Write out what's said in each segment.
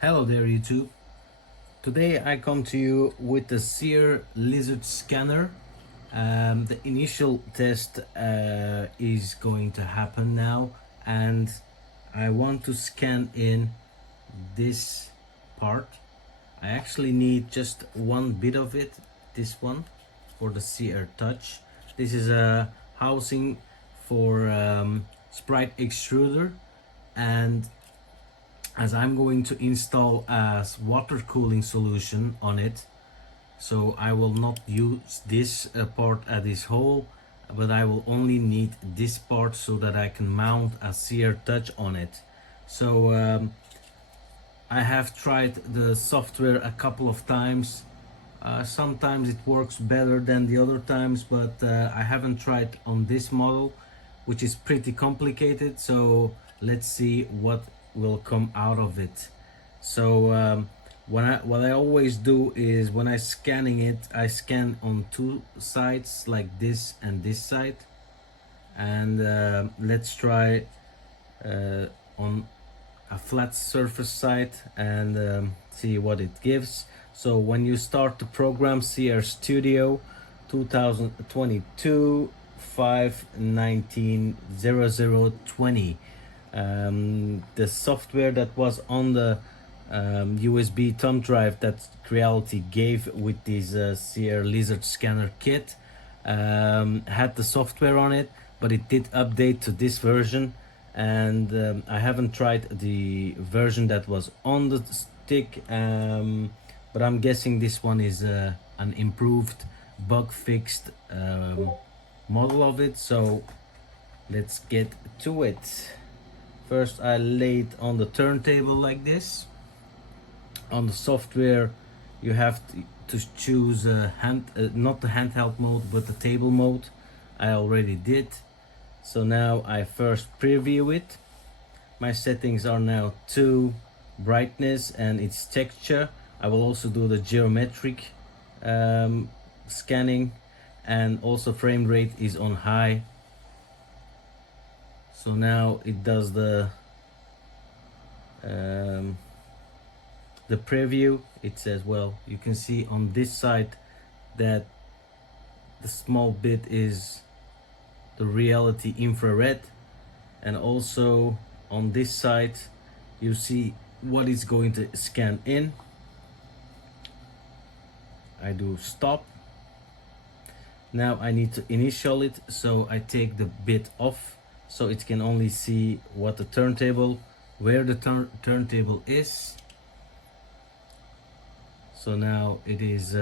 Hello there YouTube. Today I come to you with the Sear Lizard Scanner. The initial test is going to happen now, and I want to scan in this part. I actually need just one bit of it, this one, for the Sear Touch. This is a housing for Sprite extruder, and as I'm going to install a water cooling solution on it, so I will not use this part at this hole, but I will only need this part so that I can mount a Sear Touch on it. So I have tried the software a couple of times. Sometimes it works better than the other times, but I haven't tried on this model, which is pretty complicated. So let's see what will come out of it. So what I always do is when I scanning it, I scan on two sides, like this and this side, and let's try on a flat surface side and see what it gives. So when you start the program CR Studio 2022 519 0020, the software that was on the USB thumb drive that Creality gave with this CR Lizard Scanner kit had the software on it, but it did update to this version, and I haven't tried the version that was on the stick, but I'm guessing this one is an improved, bug fixed model of it. So let's get to it. First I laid on the turntable like this. On the software you have to choose not the handheld mode but the table mode. I already did. So now I first preview it. My settings are now to brightness and its texture. I will also do the geometric scanning, and also frame rate is on high. So now it does the preview. It says, well, you can see on this side that the small bit is the Creality infrared, and also on this side you see what it's going to scan in. I do stop. Now I need to initial it, so I take the bit off so it can only see what the turntable, where the turntable is. So now it is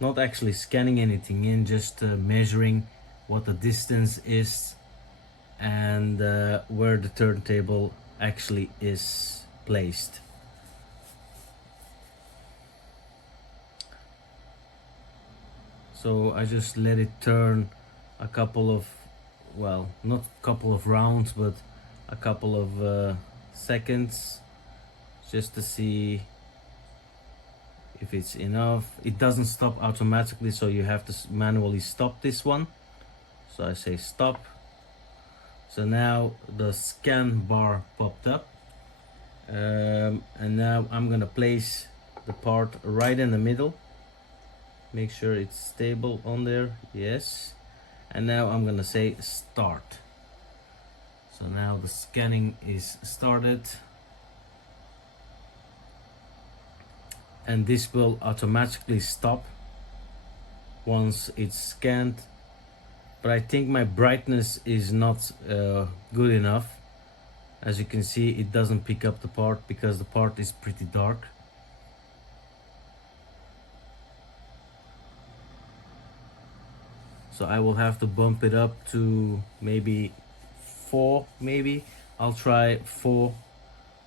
not actually scanning anything in, just measuring what the distance is and where the turntable actually is placed. So I just let it turn a couple of, well, not a couple of rounds, but a couple of seconds, just to see if it's enough. It doesn't stop automatically, so you have to manually stop this one. So I say stop. So now the scan bar popped up, and now I'm gonna place the part right in the middle. Make sure it's stable on there. Yes. And now I'm gonna say start. So now the scanning is started, and this will automatically stop once it's scanned. But I think my brightness is not good enough. As you can see, it doesn't pick up the part because the part is pretty dark. So I will have to bump it up to maybe 4, maybe. I'll try 4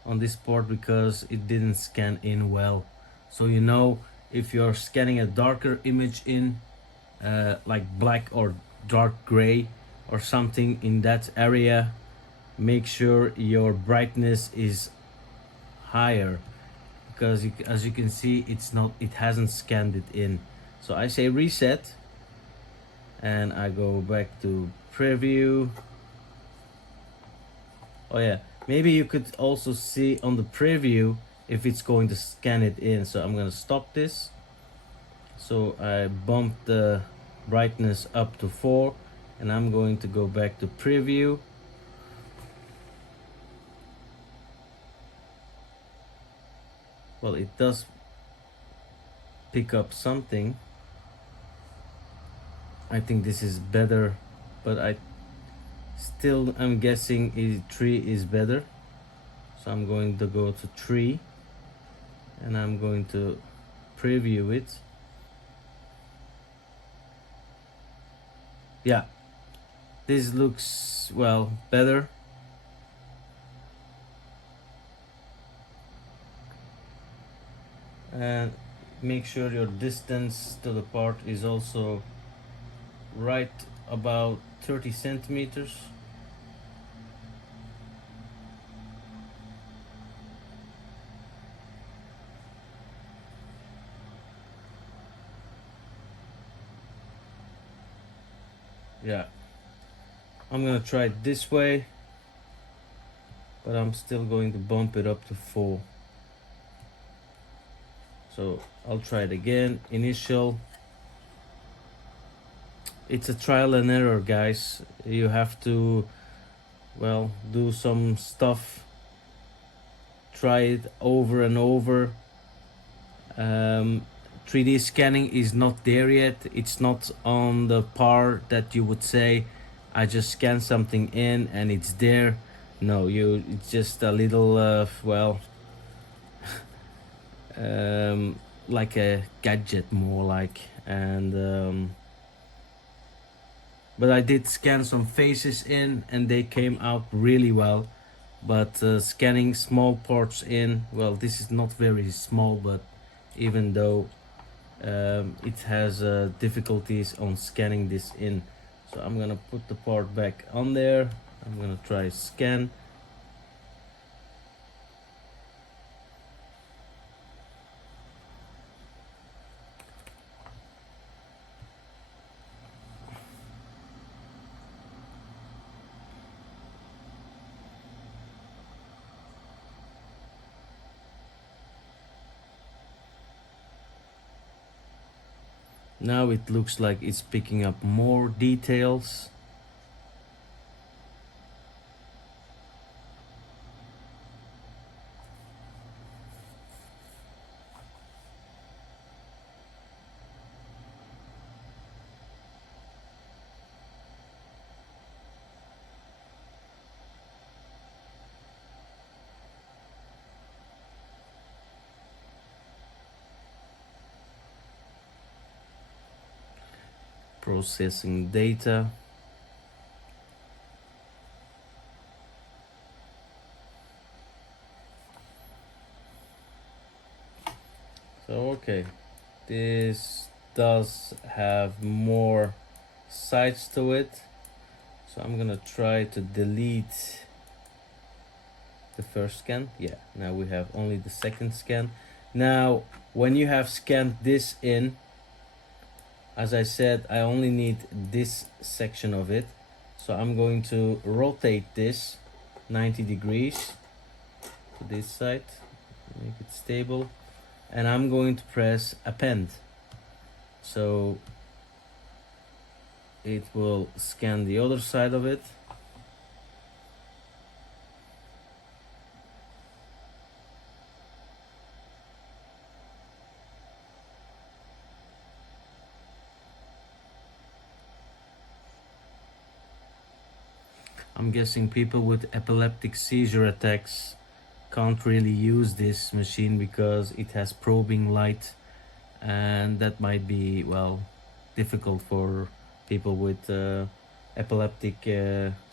on this part because it didn't scan in well. So you know, if you're scanning a darker image in, like black or dark gray or something in that area, make sure your brightness is higher, because as you can see, it hasn't scanned it in. So I say reset, and I go back to preview. Oh yeah, Maybe you could also see on the preview if it's going to scan it in. So I'm gonna stop this. So I bumped the brightness up to 4, and I'm going to go back to preview. Well, it does pick up something. I think this is better, but I'm guessing 3 is better. So I'm going to go to 3, and I'm going to preview it. Yeah, this looks, well, better. And make sure your distance to the part is also right about 30 centimeters. Yeah, I'm gonna try it this way, but I'm still going to bump it up to 4. So I'll try it again. Initial. It's a trial and error, guys. You have to, well, do some stuff, try it over and over. um, 3D scanning is not there yet. It's not on the par that you would say I just scan something in and it's there. No, it's just a little um, like a gadget, more like. And but I did scan some faces in and they came out really well. But scanning small parts in, well, this is not very small, but even though it has difficulties on scanning this in. So I'm gonna put the part back on there. I'm gonna try scan. Now it looks like it's picking up more details. Processing data. So okay, this does have more sides to it. So I'm gonna try to delete the first scan. Yeah, now we have only the second scan. Now when you have scanned this in, as I said, I only need this section of it. So I'm going to rotate this 90 degrees to this side, make it stable, and I'm going to press append. So it will scan the other side of it. I'm guessing people with epileptic seizure attacks can't really use this machine because it has probing light, and that might be, well, difficult for people with epileptic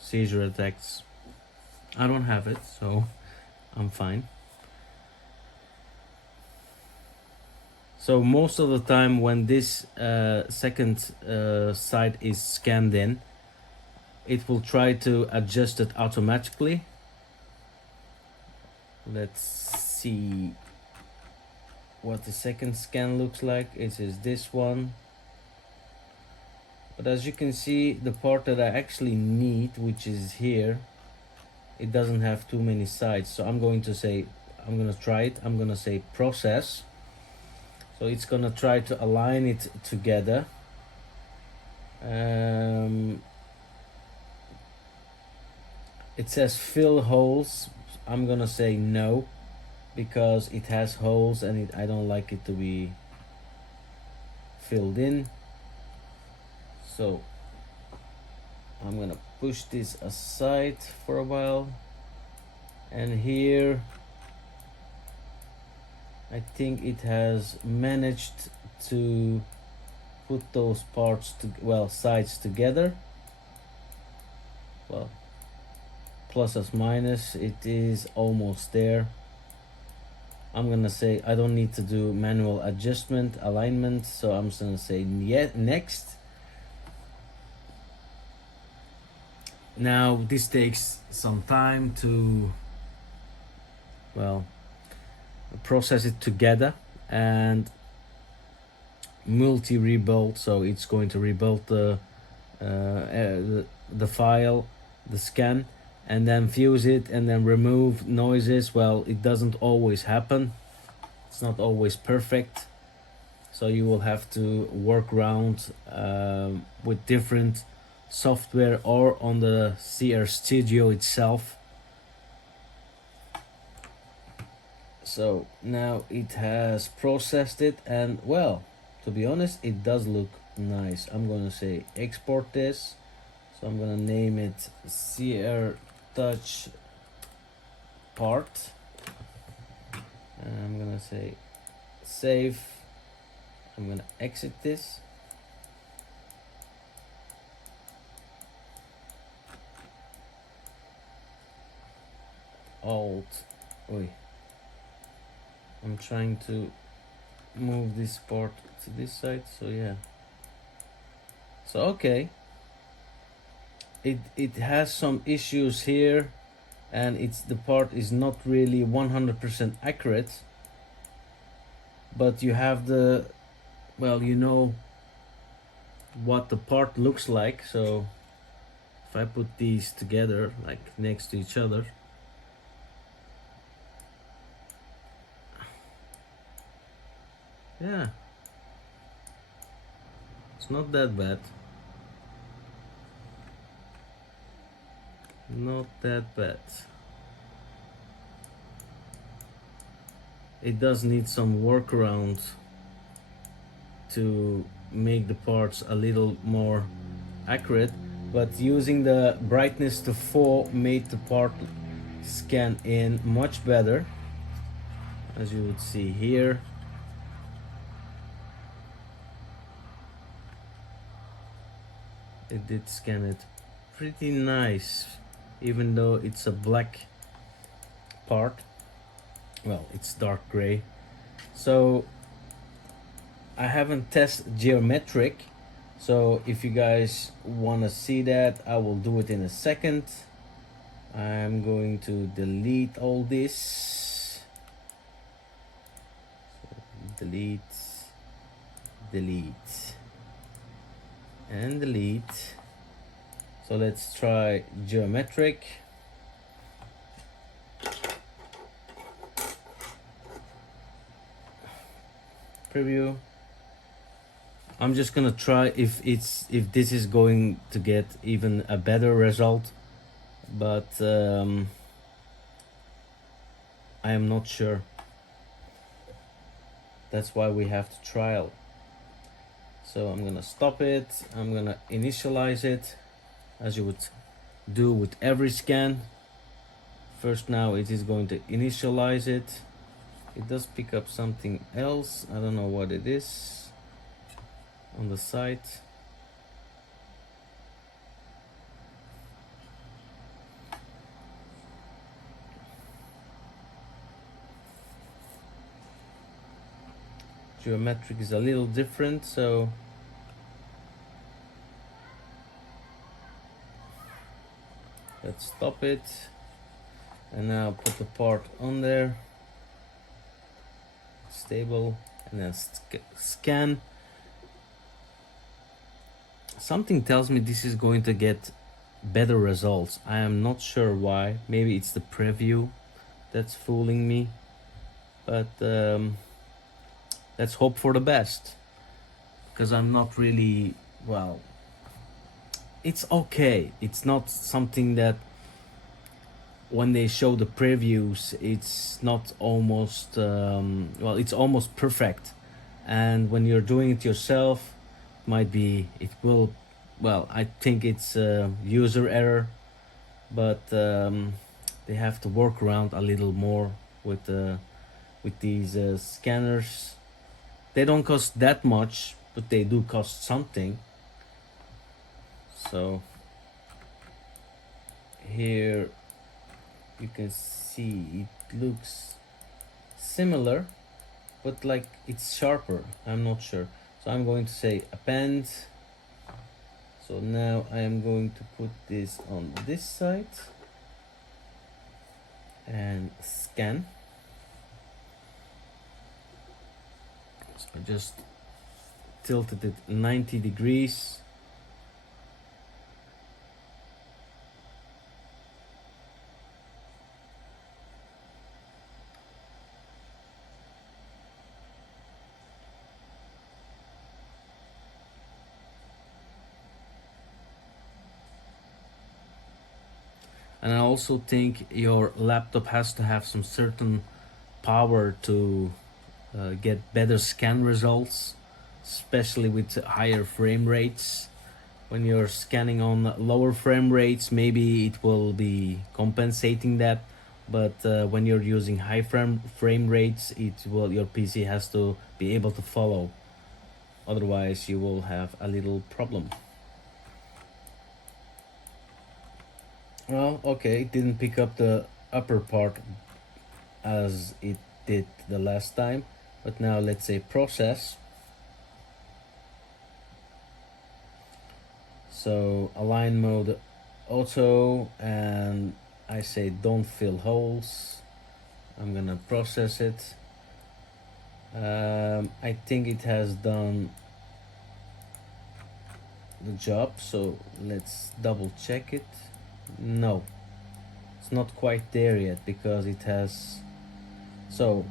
seizure attacks. I don't have it, so I'm fine. So most of the time when this second side is scanned in, it will try to adjust it automatically. Let's see what the second scan looks like. It is this one. But as you can see, the part that I actually need, which is here, it doesn't have too many sides. So I'm going to say, I'm gonna try it. I'm gonna say process. So it's gonna try to align it together. Um, it says fill holes. I'm gonna say no, because it has holes and I don't like it to be filled in. So I'm gonna push this aside for a while, and here I think it has managed to put those parts to, well, sides together. Well, plus as minus, it is almost there. I'm gonna say I don't need to do manual adjustment alignment, so I'm just gonna say next. Now this takes some time to, well, process it together and multi rebuild. So it's going to rebuild the file, the scan, and then fuse it and then remove noises. Well, it doesn't always happen, it's not always perfect, so you will have to work around with different software or on the CR Studio itself. So now it has processed it, and well, to be honest, it does look nice. I'm gonna say export this. So I'm gonna name it CR Touch part, and I'm gonna say save. I'm gonna exit this. Alt. Oi. I'm trying to move this part to this side, so yeah. So okay. It has some issues here, and the part is not really 100% accurate, but you have the, well, you know what the part looks like. So if I put these together like next to each other, yeah, it's not that bad, not that bad. It does need some workaround to make the parts a little more accurate, but using the brightness to 4 made the part scan in much better, as you would see here. It did scan it pretty nice, even though it's a black part. Well, it's dark gray. So I haven't tested geometric, so if you guys want to see that, I will do it in a second. I'm going to delete all this. So delete, and delete. So let's try geometric. Preview. I'm just gonna try if this is going to get even a better result, but I am not sure. That's why we have to trial. So I'm gonna stop it. I'm gonna initialize it, as you would do with every scan. First, now it is going to initialize it. It does pick up something else. I don't know what it is on the site. Geometric is a little different, so let's stop it. And now put the part on there. Stable, and then scan. Something tells me this is going to get better results. I am not sure why. Maybe it's the preview that's fooling me, but let's hope for the best, because I'm not really, well, it's okay. It's not something that when they show the previews, it's not almost, well, it's almost perfect. And when you're doing it yourself, might be, it will, well, I think it's a user error, but they have to work around a little more with these scanners. They don't cost that much, but they do cost something. So here you can see it looks similar, but like it's sharper. I'm not sure. So I'm going to say append. So now I am going to put this on this side and scan. So I just tilted it 90 degrees. And I also think your laptop has to have some certain power to get better scan results, especially with higher frame rates. When you're scanning on lower frame rates, maybe it will be compensating that, but when you're using high frame rates, it will, your PC has to be able to follow. Otherwise, you will have a little problem. Well, okay, it didn't pick up the upper part as it did the last time, but now let's say process. So align mode auto, and I say don't fill holes. I'm gonna process it. I think it has done the job, so let's double check it. No, it's not quite there yet because it has. So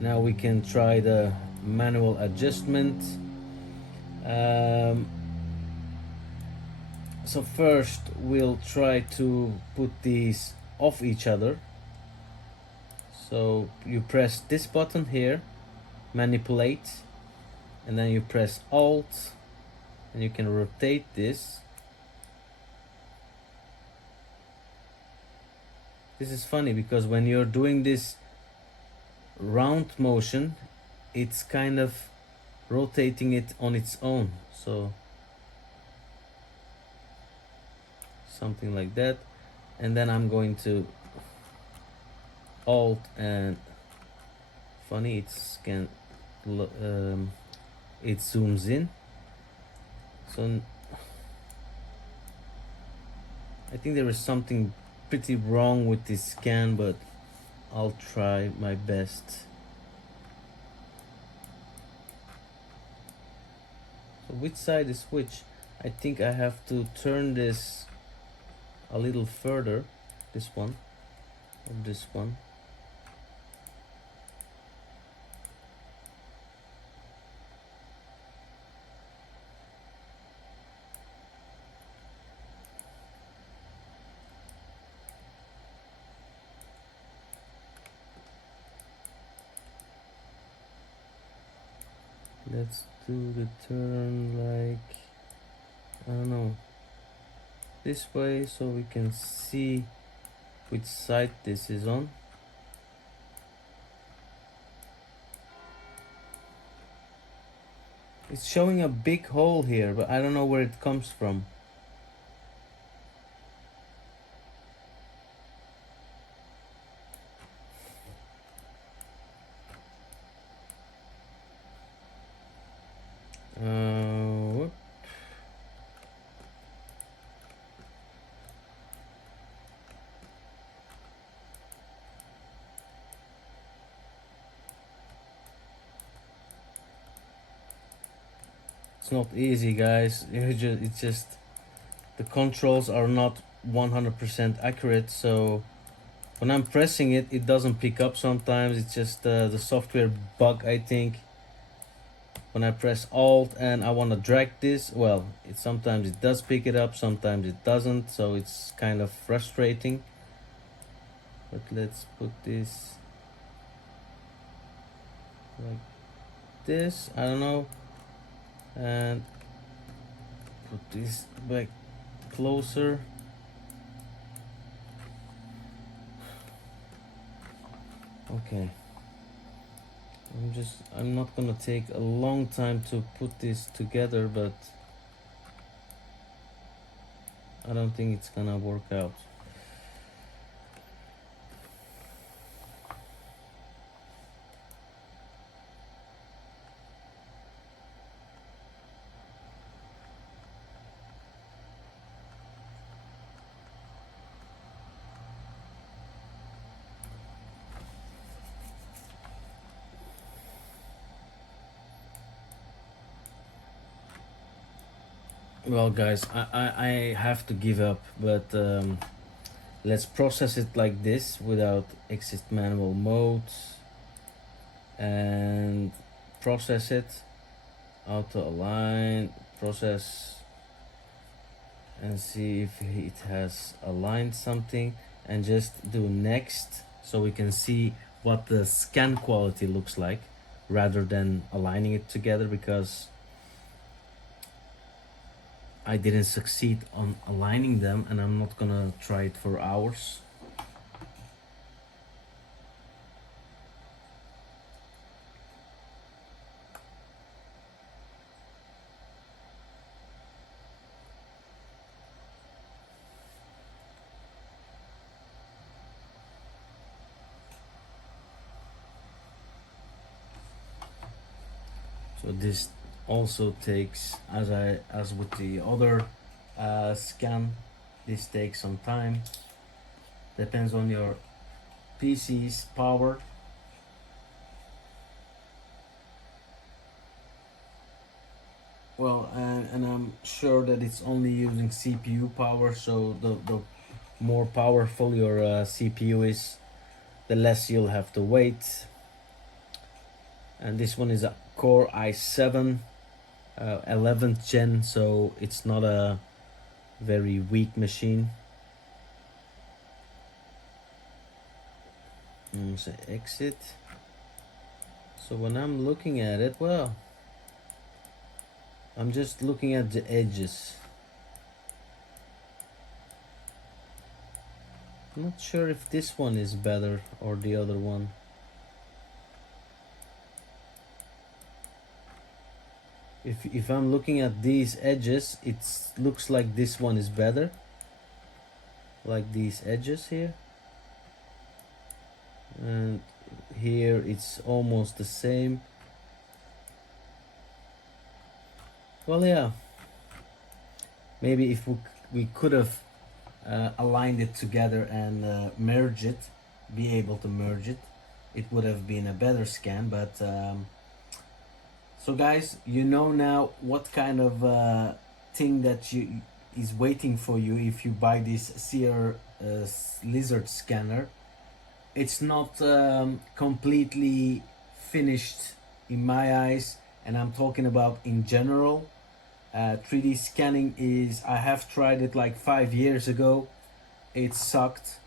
now we can try the manual adjustment. So first we'll try to put these off each other. So you press this button here, manipulate, and then you press Alt, and you can rotate this. This is funny because when you're doing this round motion, it's kind of rotating it on its own. So something like that. And then I'm going to Alt and funny, it zooms in. So I think there is something pretty wrong with this scan, but I'll try my best. So which side is which? I think I have to turn this a little further. This one or this one. Let's do the turn like, I don't know, this way so we can see which side this is on. It's showing a big hole here, but I don't know where it comes from. Whoop. It's not easy, guys. It's just the controls are not 100% accurate. So when I'm pressing it, it doesn't pick up sometimes. It's just the software bug, I think. When I press Alt and I want to drag this, well, sometimes it does pick it up, sometimes it doesn't. So it's kind of frustrating. But let's put this like this, I don't know, and put this back closer. Okay, I'm not gonna take a long time to put this together, but I don't think it's gonna work out. Well, guys, I have to give up, but let's process it like this without exit manual mode and process it, auto align, process, and see if it has aligned something, and just do next so we can see what the scan quality looks like rather than aligning it together, because I didn't succeed on aligning them and I'm not gonna try it for hours. So this also takes, as with the other scan, this takes some time. Depends on your PC's power. Well, and I'm sure that it's only using CPU power, so the more powerful your CPU is, the less you'll have to wait. And this one is a Core i7 11th gen, so it's not a very weak machine. So exit. So when I'm looking at it, well, I'm just looking at the edges. I'm not sure if this one is better or the other one. If I'm looking at these edges, it looks like this one is better. Like these edges here. And here it's almost the same. Well, yeah. Maybe if we could have aligned it together and merge it, be able to merge it, it would have been a better scan. But so guys, you know now what kind of thing that is waiting for you if you buy this Sear lizard scanner. It's not completely finished in my eyes, and I'm talking about in general. 3D scanning is, I have tried it like 5 years ago. It sucked,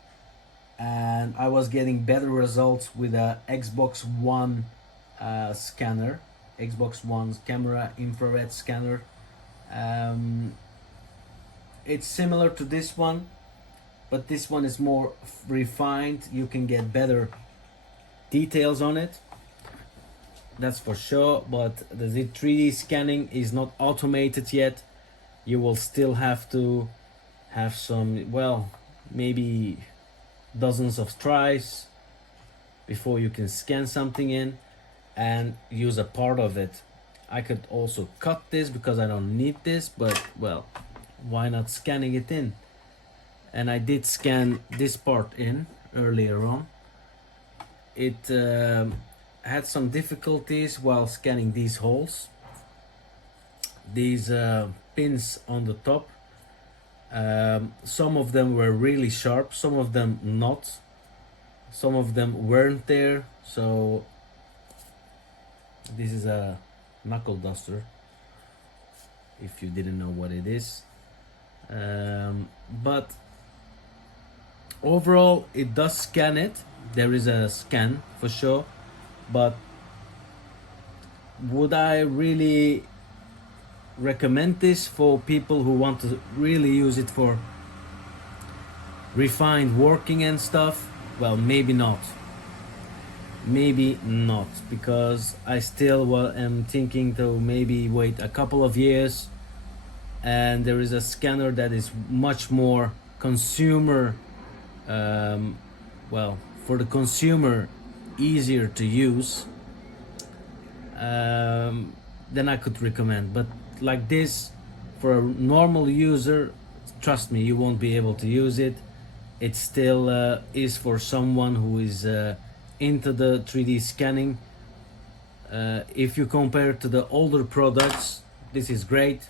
and I was getting better results with a Xbox One scanner, Xbox One's camera infrared scanner. Um, it's similar to this one, but this one is more refined. You can get better details on it, that's for sure. But the 3D scanning is not automated yet. You will still have to have some, well, maybe dozens of tries before you can scan something in and use a part of it. I could also cut this because I don't need this, but well, why not scanning it in? And I did scan this part in earlier on. It had some difficulties while scanning these holes, these pins on the top. Some of them were really sharp, some of them not, some of them weren't there. So this is a knuckle duster, if you didn't know what it is. But overall it does scan it. There is a scan for sure, but would I really recommend this for people who want to really use it for refined working and stuff? Well, maybe not. Maybe not, because I still am thinking to maybe wait a couple of years, and there is a scanner that is much more consumer, well, for the consumer, easier to use, then I could recommend. But like this, for a normal user, trust me, you won't be able to use it. It still is for someone who is into the 3D scanning. If you compare to the older products, this is great,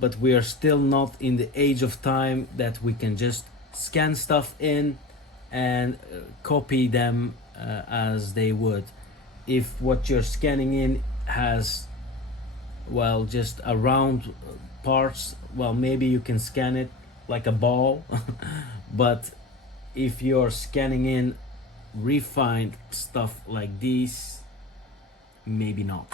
but we are still not in the age of time that we can just scan stuff in and copy them as they would. If what you're scanning in has, well, just a round parts, well, maybe you can scan it like a ball. But if you're scanning in refined stuff like this, maybe not.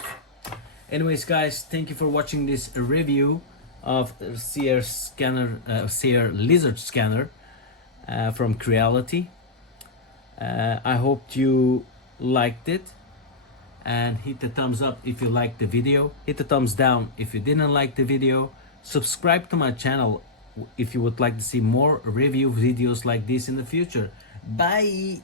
Anyways, guys, thank you for watching this review of Seer scanner, Seer lizard scanner from Creality. I hope you liked it, and hit the thumbs up if you liked the video. Hit the thumbs down if you didn't like the video. Subscribe to my channel if you would like to see more review videos like this in the future. Bye.